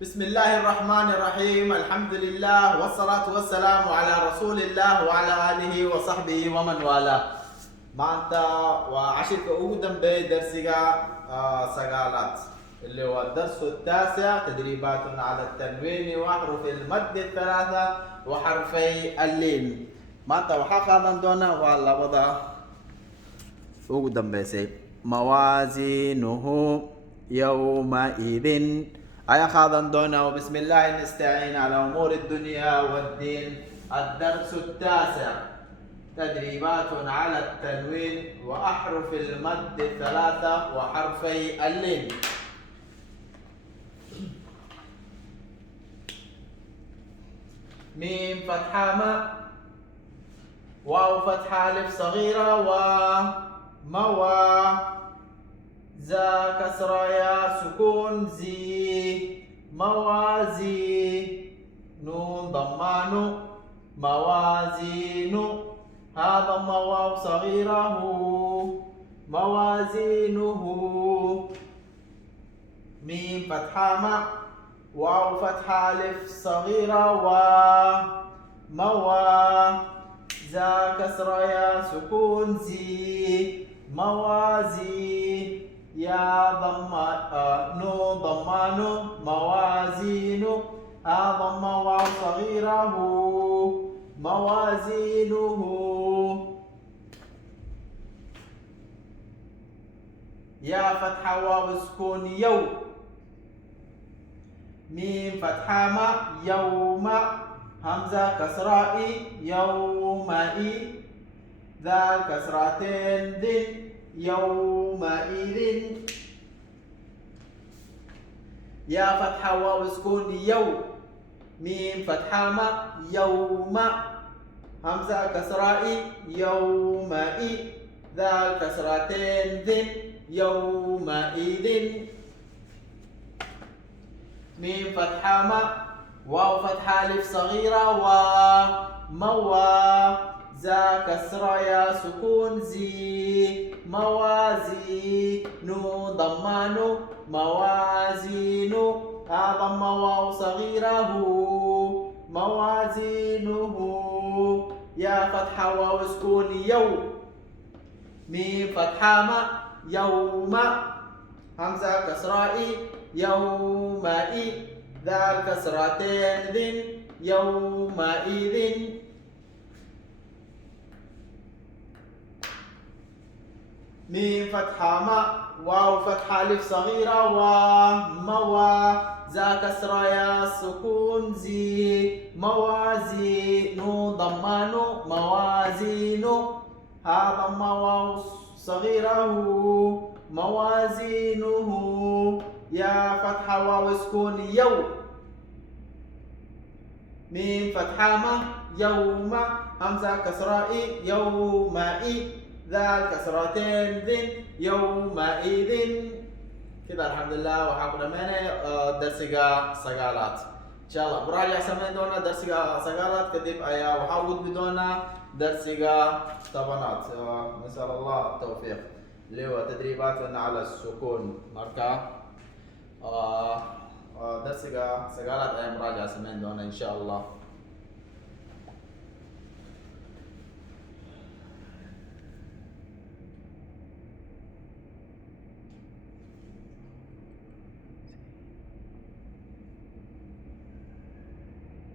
بسم الله الرحمن الرحيم. الحمد لله والصلاة والسلام على رسول الله وعلى آله وصحبه ومن والاه. معنتا وعشرة أودا بدرسها سقالات اللي هو الدرس التاسع، تدريبات على التنوين وأحرف المد الثلاثة وحرفي اللين. معنتا وحاخذا دونا ولا وضع أودا بسي موازينه يومئذ أيا خاضن دونا. وبسم الله نستعين على أمور الدنيا والدين. الدرس التاسع، تدريبات على التنوين وأحرف المد الثلاثة وحرفي اللين. ميم فتحة ما، واو فتحة ألف صغيرة موا، زا كسرة يا سكون زي، موازي، نون ضمان موازين، هذا واو صغيرة هو موازينه. ميم فتحة ما، واو فتحة ألف صغيرة موا، زا كسرة يا سكون زي، موازي، يا نون ضمان موازين، ضم واو صغيرة هو موازينه. يا فتحة واو سكون يو. ميم فتحة ما، يوم، همزة كسرة يومئ، ذال كسرتين ذن يومئذ. يا فتحة واو سكون يو. ميم فتحة ما، يوم، همزة كسرة يومئ، ذال كسرتين ذن يومئذ. ميم فتحة ما، واو فتحة ألف صغيرة موا، زا كسرة يا سكون زي، موازي، نون ضمان موازين، ضم واو صغيرة هو موازينه. يا فتحة واو سكون يو. ميم فتحة ما، يوم، همزة كسرة يومئ، ذال كسرتين ذن يومئذ. ميم فتحة ما، واو فتحة ألف صغيرة موا، زا كسرة يا سكون زي، موازي، نون ضمان موازين، ها ضم واو صغيرة هو موازينه. يا فتحة واو سكون يو. ميم فتحة ما، يوم، همزة كسرة يومئ، ذال كسرتين ذن يومئذ. كده الحمد لله. وحاكنا ماني درسيقا سقالات ان شاء الله. مراجعة سمين دونا درسيقا سقالات كتب ايا وحاول بدونا درسيقا طبنات. نسأل الله التوفيق. اللي هو تدريبات على السكون مركا درسيقا سقالات ايا مراجعة سمين دونا ان شاء الله.